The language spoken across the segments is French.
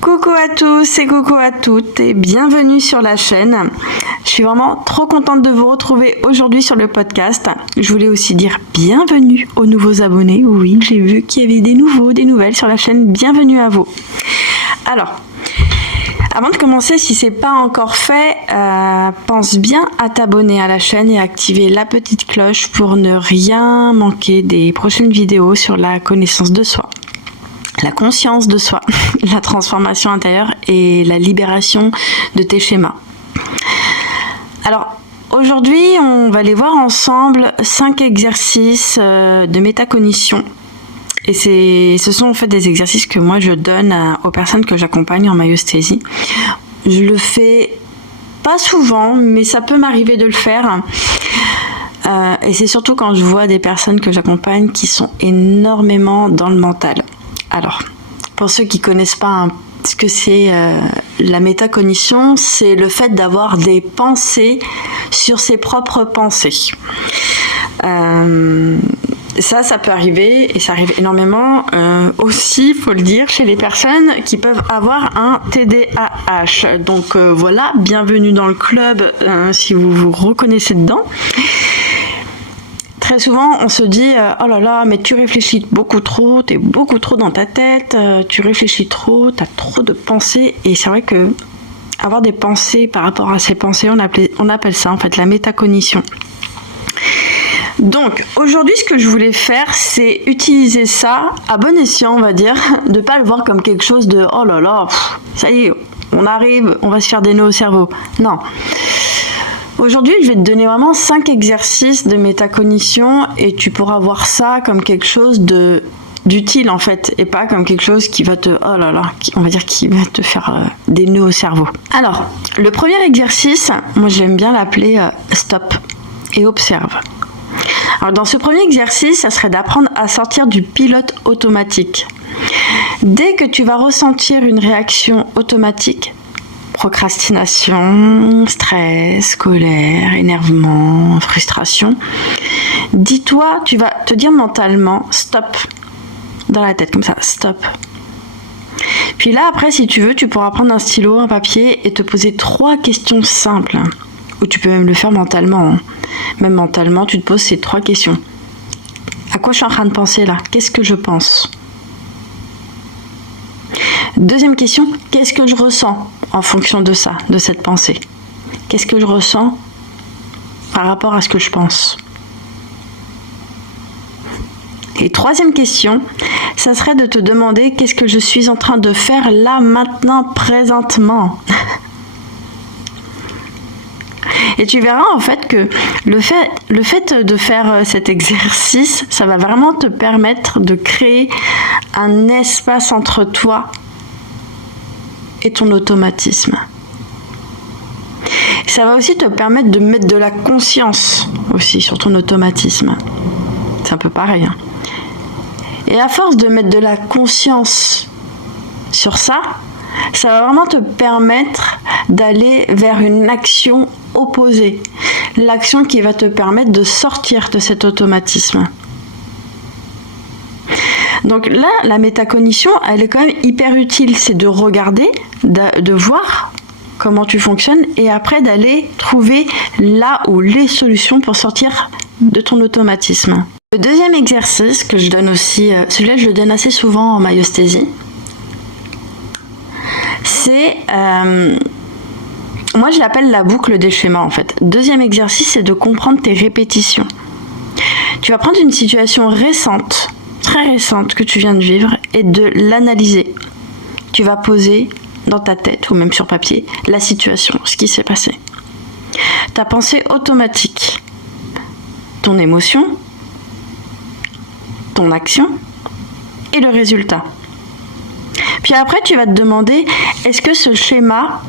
Coucou à tous et coucou à toutes et bienvenue sur la chaîne. Je suis vraiment trop contente de vous retrouver aujourd'hui sur le podcast. Je voulais aussi dire bienvenue aux nouveaux abonnés. Oui, j'ai vu qu'il y avait des nouvelles sur la chaîne. Bienvenue à vous. Alors, avant de commencer, si c'est pas encore fait, pense bien à t'abonner à la chaîne et activer la petite cloche pour ne rien manquer des prochaines vidéos sur la connaissance de soi, la conscience de soi, la transformation intérieure et la libération de tes schémas. Alors, aujourd'hui, on va aller voir ensemble 5 exercices de métacognition. Et ce sont en fait des exercices que moi je donne aux personnes que j'accompagne en myosthésie. Je le fais pas souvent, mais ça peut m'arriver de le faire. Et c'est surtout quand je vois des personnes que j'accompagne qui sont énormément dans le mental. Alors, pour ceux qui connaissent pas ce que c'est la métacognition, c'est le fait d'avoir des pensées sur ses propres pensées. Ça peut arriver, et ça arrive énormément aussi, faut le dire, chez les personnes qui peuvent avoir un TDAH. Donc voilà, bienvenue dans le club si vous vous reconnaissez dedans. Très souvent, on se dit « Oh là là, mais tu réfléchis beaucoup trop, t'es beaucoup trop dans ta tête, tu réfléchis trop, t'as trop de pensées. » Et c'est vrai que avoir des pensées par rapport à ces pensées, on appelle ça en fait la métacognition. Donc, aujourd'hui, ce que je voulais faire, c'est utiliser ça à bon escient, on va dire, de ne pas le voir comme quelque chose de « Oh là là, ça y est, on arrive, on va se faire des nœuds au cerveau. » Non. Aujourd'hui, je vais te donner vraiment 5 exercices de métacognition et tu pourras voir ça comme quelque chose d'utile en fait et pas comme quelque chose qui va te, oh là là, on va dire qui va te faire des nœuds au cerveau. Alors, le premier exercice, moi j'aime bien l'appeler stop et observe. Alors dans ce premier exercice, ça serait d'apprendre à sortir du pilote automatique. Dès que tu vas ressentir une réaction automatique, procrastination, stress, colère, énervement, frustration, dis-toi, tu vas te dire mentalement stop dans la tête comme ça, stop. Puis là après, si tu veux, tu pourras prendre un stylo, un papier et te poser 3 questions simples. Ou tu peux même le faire mentalement. Même mentalement, tu te poses ces 3 questions. À quoi je suis en train de penser là? Qu'est-ce que je pense? Deuxième question, qu'est-ce que je ressens en fonction de ça, de cette pensée? Qu'est-ce que je ressens par rapport à ce que je pense? Et troisième question, ça serait de te demander qu'est-ce que je suis en train de faire là, maintenant, présentement. Et tu verras en fait que le fait de faire cet exercice, ça va vraiment te permettre de créer un espace entre toi et ton automatisme. Ça va aussi te permettre de mettre de la conscience aussi sur ton automatisme. C'est un peu pareil. Hein. Et à force de mettre de la conscience sur ça, ça va vraiment te permettre d'aller vers une action opposée. L'action qui va te permettre de sortir de cet automatisme. Donc là, la métacognition, elle est quand même hyper utile. C'est de regarder, de voir comment tu fonctionnes et après d'aller trouver là où les solutions pour sortir de ton automatisme. Le deuxième exercice que je donne aussi, celui-là je le donne assez souvent en myosthésie, c'est, moi je l'appelle la boucle des schémas en fait. Deuxième exercice, c'est de comprendre tes répétitions. Tu vas prendre une situation récente, très récente que tu viens de vivre et de l'analyser. Tu vas poser dans ta tête ou même sur papier la situation, ce qui s'est passé. Ta pensée automatique, ton émotion, ton action et le résultat. Puis après, tu vas te demander, est-ce que ce schéma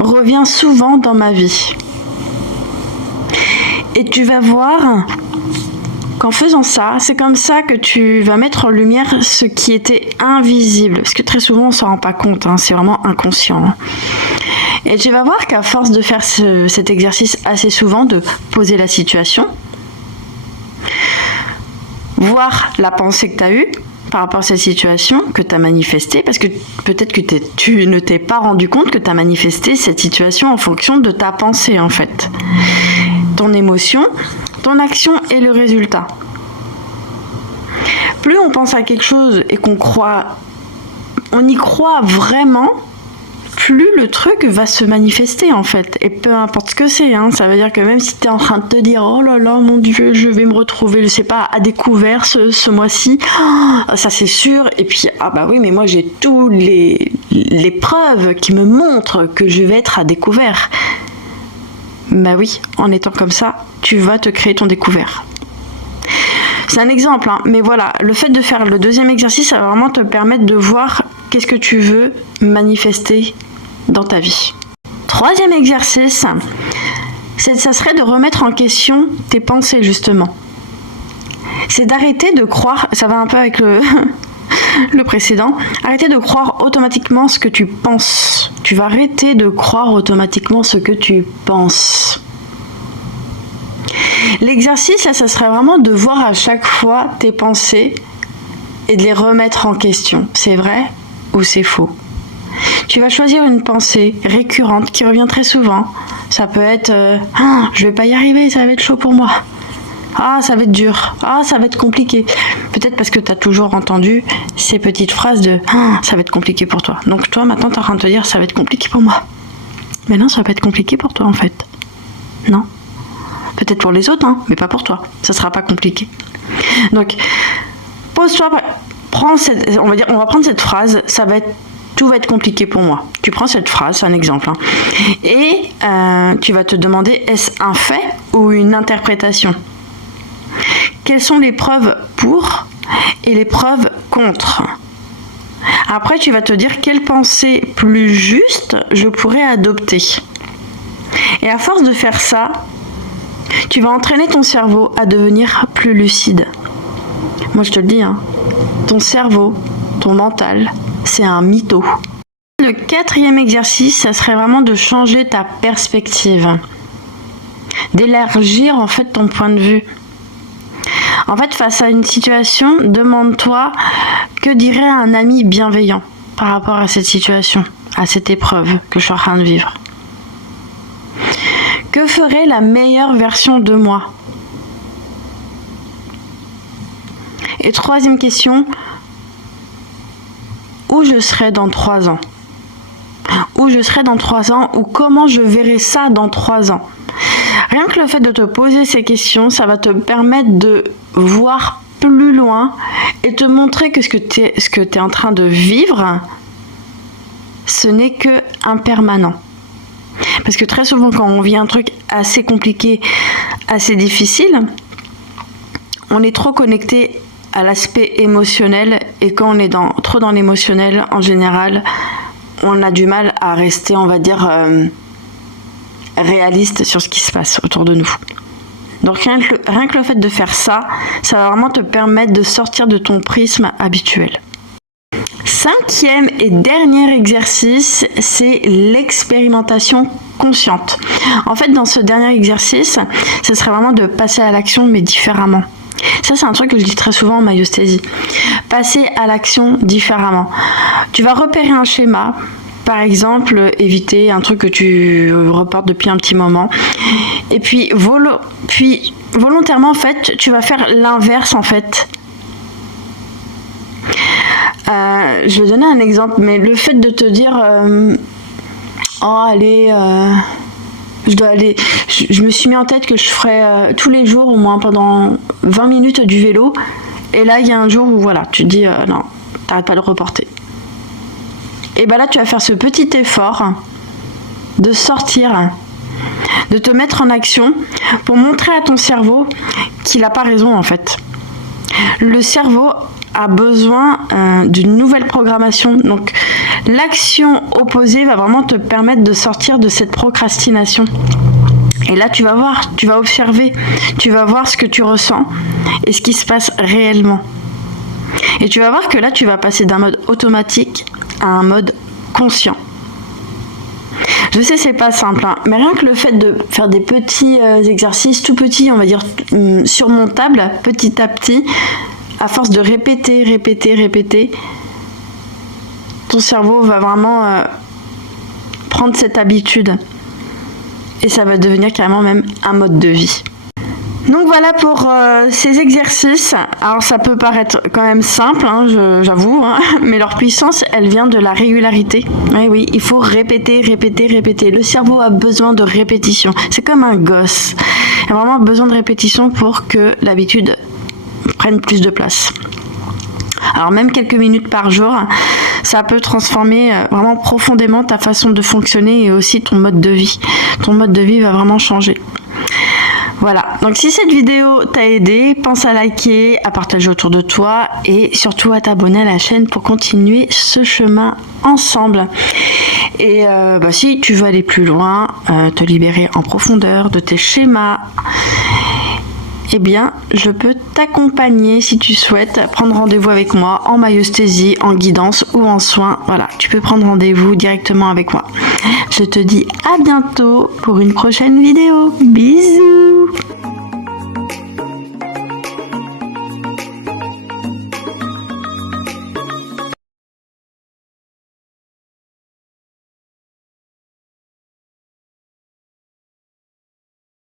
revient souvent dans ma vie? Et tu vas voir qu'en faisant ça, c'est comme ça que tu vas mettre en lumière ce qui était invisible. Parce que très souvent, on ne s'en rend pas compte, hein, c'est vraiment inconscient. Hein. Et tu vas voir qu'à force de faire cet exercice assez souvent, de poser la situation, voir la pensée que tu as eue par rapport à cette situation, que tu as manifestée, parce que peut-être que tu ne t'es pas rendu compte que tu as manifesté cette situation en fonction de ta pensée, en fait. Ton émotion, ton action et le résultat. Plus on pense à quelque chose et qu'on y croit vraiment, plus le truc va se manifester en fait. Et peu importe ce que c'est, hein, ça veut dire que même si tu es en train de te dire oh là là mon Dieu, je vais me retrouver, je sais pas, à découvert ce mois-ci, ça c'est sûr. Et puis ah bah oui, mais moi j'ai tous les preuves qui me montrent que je vais être à découvert. Bah oui, en étant comme ça, tu vas te créer ton découvert. C'est un exemple, hein, mais voilà, le fait de faire le deuxième exercice, ça va vraiment te permettre de voir qu'est-ce que tu veux manifester dans ta vie. Troisième exercice, ça serait de remettre en question tes pensées, justement. C'est d'arrêter de croire, ça va un peu avec le précédent, arrêter de croire automatiquement ce que tu penses. Tu vas arrêter de croire automatiquement ce que tu penses. L'exercice, là, ça serait vraiment de voir à chaque fois tes pensées et de les remettre en question. C'est vrai ou c'est faux? Tu vas choisir une pensée récurrente qui revient très souvent. Ça peut être je vais pas y arriver, ça va être chaud pour moi. Ah, ça va être dur. Ah, ça va être compliqué. Peut-être parce que tu as toujours entendu ces petites phrases de ça va être compliqué pour toi. Donc toi, maintenant, tu es en train de te dire ça va être compliqué pour moi. Mais non, ça va pas être compliqué pour toi, en fait. Non. Peut-être pour les autres, hein, mais pas pour toi. Ça sera pas compliqué. Donc, pose-toi, on va prendre cette phrase, tout va être compliqué pour moi. Tu prends cette phrase, c'est un exemple, hein, et tu vas te demander, est-ce un fait ou une interprétation? Quelles sont les preuves pour et les preuves contre? Après, tu vas te dire, quelle pensée plus juste je pourrais adopter? Et à force de faire ça, tu vas entraîner ton cerveau à devenir plus lucide. Moi, je te le dis, hein, ton cerveau, ton mental, c'est un mytho. Le quatrième exercice, ça serait vraiment de changer ta perspective. D'élargir, en fait, ton point de vue. En fait, face à une situation, demande-toi que dirait un ami bienveillant par rapport à cette situation, à cette épreuve que je suis en train de vivre. Que ferait la meilleure version de moi? Et troisième question, où je serai dans 3 ans? Où je serai dans 3 ans ou comment je verrai ça dans 3 ans? Rien que le fait de te poser ces questions, ça va te permettre de voir plus loin et te montrer que ce que tu es en train de vivre, ce n'est que impermanent. Parce que très souvent, quand on vit un truc assez compliqué, assez difficile, on est trop connecté à l'aspect émotionnel et quand on est trop dans l'émotionnel, en général, on a du mal à rester, on va dire, réaliste sur ce qui se passe autour de nous. Donc rien que le fait de faire ça, ça va vraiment te permettre de sortir de ton prisme habituel. Cinquième et dernier exercice, c'est l'expérimentation consciente. En fait, dans ce dernier exercice, ce serait vraiment de passer à l'action, mais différemment. Ça, c'est un truc que je dis très souvent en myostésie. Passer à l'action différemment. Tu vas repérer un schéma, par exemple, éviter un truc que tu reportes depuis un petit moment. Et puis volontairement, en fait, tu vas faire l'inverse, en fait. Je vais donner un exemple, mais le fait de te dire je me suis mis en tête que je ferais tous les jours au moins pendant 20 minutes du vélo, et là il y a un jour où voilà, tu te dis non, t'arrêtes pas de le reporter. Et ben là tu vas faire ce petit effort de sortir, de te mettre en action pour montrer à ton cerveau qu'il n'a pas raison en fait. Le cerveau a besoin d'une nouvelle programmation. Donc l'action opposée va vraiment te permettre de sortir de cette procrastination. Et là tu vas voir, tu vas observer, tu vas voir ce que tu ressens et ce qui se passe réellement. Et tu vas voir que là tu vas passer d'un mode automatique à un mode conscient. Je sais, c'est pas simple, hein, mais rien que le fait de faire des petits exercices tout petits, on va dire surmontables, petit à petit, à force de répéter, ton cerveau va vraiment prendre cette habitude. Et ça va devenir carrément même un mode de vie. Donc voilà pour ces exercices. Alors ça peut paraître quand même simple, hein, j'avoue, hein, mais leur puissance, elle vient de la régularité. Oui, il faut répéter. Le cerveau a besoin de répétition. C'est comme un gosse. Il a vraiment besoin de répétition pour que l'habitude prenne plus de place. Alors même quelques minutes par jour, ça peut transformer vraiment profondément ta façon de fonctionner et aussi ton mode de vie. Ton mode de vie va vraiment changer. Voilà, donc si cette vidéo t'a aidé, pense à liker, à partager autour de toi et surtout à t'abonner à la chaîne pour continuer ce chemin ensemble. Et si tu veux aller plus loin, te libérer en profondeur de tes schémas, eh bien, je peux t'accompagner si tu souhaites prendre rendez-vous avec moi en myosthésie, en guidance ou en soins. Voilà, tu peux prendre rendez-vous directement avec moi. Je te dis à bientôt pour une prochaine vidéo. Bisous!